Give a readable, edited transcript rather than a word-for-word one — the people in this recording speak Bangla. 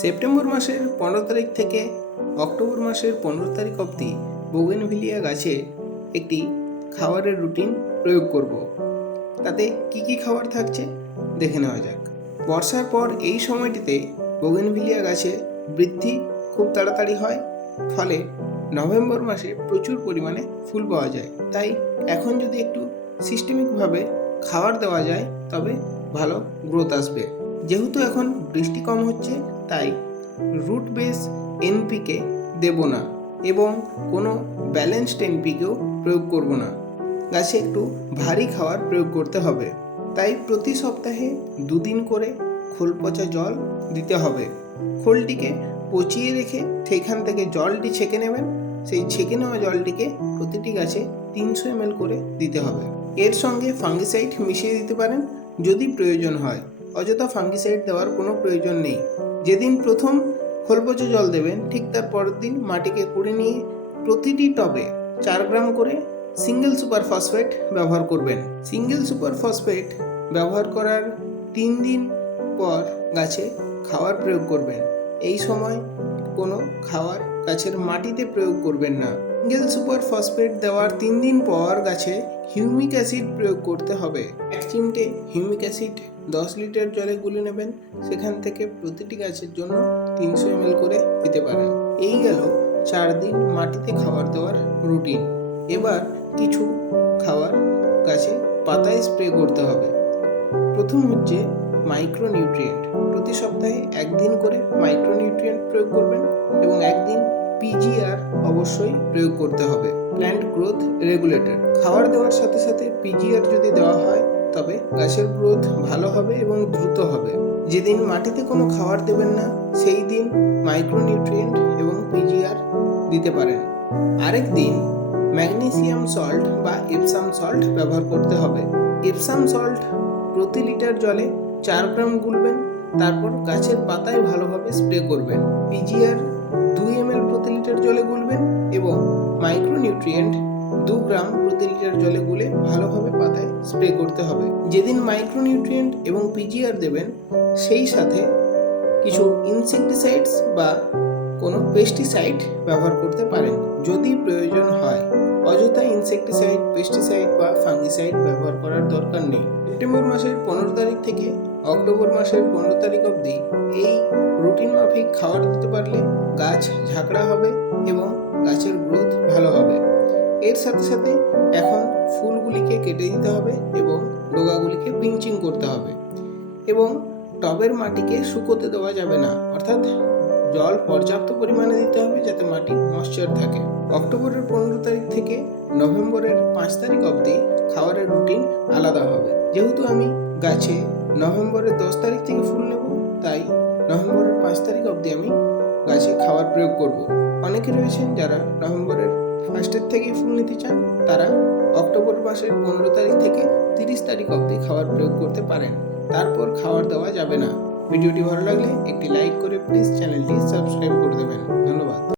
সেপ্টেম্বর মাসের 15 তারিখ থেকে অক্টোবর মাসের 15 তারিখ অবধি বোগেনভিলিয়া গাছে একটি খাবারের রুটিন প্রয়োগ করব। তাতে কি কি খাবার থাকছে দেখে নেওয়া যাক। বর্ষার পর এই সময়টিতে বোগেনভিলিয়া গাছে বৃদ্ধি খুব তাড়াতাড়ি হয়, ফলে নভেম্বর মাসে প্রচুর পরিমাণে ফুল পাওয়া যায়। তাই এখন যদি একটু সিস্টেমিকভাবে খাবার দেওয়া যায় তবে ভালো গ্রোথ আসবে। যেহেতু এখন বৃষ্টি কম হচ্ছে, তাই রুট বেস এনপিকে দেব না এবং কোনো ব্যালেন্সড এনপিকেও প্রয়োগ করব না। গাছে একটু ভারী খাবার প্রয়োগ করতে হবে। তাই প্রতি সপ্তাহে 2 দিন করে খোল পচা জল দিতে হবে। খোলটিকে পচিয়ে রেখে সেইখান থেকে জলটি ছেঁকে নেবেন। সেই ছেঁকে নেওয়া জলটিকে প্রতিটি গাছে 300 ml করে দিতে হবে। এর সঙ্গে ফাঙ্গিসাইড মিশিয়ে দিতে পারেন যদি প্রয়োজন হয়। অযথা ফাঙ্গিসাইড দেওয়ার কোনো প্রয়োজন নেই। যেদিন প্রথম খোলপচা জল দেবেন, ঠিক তার পরের দিন মাটিকে কুড়ে নিয়ে প্রতিটি টবে 4 গ্রাম করে সিঙ্গেল সুপার ফসফেট ব্যবহার করবেন। সিঙ্গেল সুপার ফসফেট ব্যবহার করার 3 দিন পর গাছে খাবার প্রয়োগ করবেন। এই সময় কোনো খাবার গাছের মাটিতে প্রয়োগ করবেন না। সিঙ্গেল সুপার ফসফেট দেওয়ার 3 দিন পর গাছে হিউমিক অ্যাসিড প্রয়োগ করতে হবে। 1 চিমটে হিউমিক অ্যাসিড 10 লিটার জলে গুলে নেবেন। সেখান থেকে প্রতিটি গাছের জন্য 300 ml করে দিতে পারেন। এই গেল 4 দিন মাটিতে খাবার দেওয়ার রুটিন। এবার কিছু খাবার গাছে পাতায় স্প্রে করতে হবে। প্রথম হচ্ছে মাইক্রোনিউট্রিয়েন্ট। প্রতি সপ্তাহে 1 দিন করে মাইক্রোনিউট্রিয়েন্ট প্রয়োগ করবেন এবং 1 দিন পিজিআর অবশ্যই প্রয়োগ করতে হবে। Plant growth regulator. খাবার দেওয়ার সাথে সাথে পিজিআর যদি দেওয়া হয় তবে গাছের গ্রোথ ভালো হবে এবং দ্রুত হবে। যেদিন মাটিতে কোনো খাবার দেবেন না, সেই দিন মাইক্রোনিউট্রিয়েন্ট এবং পিজিআর দিতে পারেন। আরেক দিন ম্যাগনেসিয়াম সল্ট বা এপসাম সল্ট ব্যবহার করতে হবে। এপসাম সল্ট প্রতি লিটার জলে 4 গ্রাম গুলবেন, তারপর গাছের পাতায় ভালোভাবে স্প্রে করবেন। পিজিআর 2 ml প্রতি লিটার জলে গুলবেন এবং মাইক্রোনিউট্রিয়েন্ট 2 গ্রাম প্রতি লিটার জলে গুলে ভালোভাবে পাতায় স্প্রে করতে হবে। যেদিন মাইক্রোনিউট্রিয়েন্ট এবং পিজিআর দেবেন, সেই সাথে কিছু ইনসেকটিসাইডস বা কোনো পেস্টিসাইড ব্যবহার করতে পারেন যদি প্রয়োজন হয়। অযথা ইনসেকটিসাইড, পেস্টিসাইড বা ফাঙ্গিসাইড ব্যবহার করার দরকার নেই। সেপ্টেম্বর মাসের 15 তারিখ থেকে অক্টোবর মাসের 15 তারিখ অবধি এই রুটিন মাফিক খাবার দিতে পারলে গাছ ঝাঁকড়া হবে এবং গাছের গ্রোথ ভালো হবে। এর সাথে সাথে এখন ফুলগুলিকে কেটে দিতে হবে এবং ডগাগুলিকে পিঞ্চিং করতে হবে এবং টবের মাটিকে শুকোতে দেওয়া যাবে না, অর্থাৎ জল পর্যাপ্ত পরিমাণে দিতে হবে যাতে মাটি ময়েশ্চার থাকে। অক্টোবরের 15 তারিখ থেকে নভেম্বরের 5 তারিখ অবধি খাবারের রুটিন আলাদা হবে। যেহেতু আমি গাছে নভেম্বরের 10 তারিখ থেকে ফুল নেব, তাই নভেম্বরের 5 তারিখ অবধি আমি গাছে খাবার প্রয়োগ করব। অনেকে রয়েছেন যারা নভেম্বরের 1 থেকেই ফুল নিতে চান, তারা অক্টোবর মাসের 15 তারিখ থেকে 30 তারিখ অবধি খাবার প্রয়োগ করতে পারেন। তারপর খাবার দেওয়া যাবে না। ভিডিওটি ভালো লাগলে একটি লাইক করে প্লিজ চ্যানেলটি সাবস্ক্রাইব করে দেবেন। ধন্যবাদ।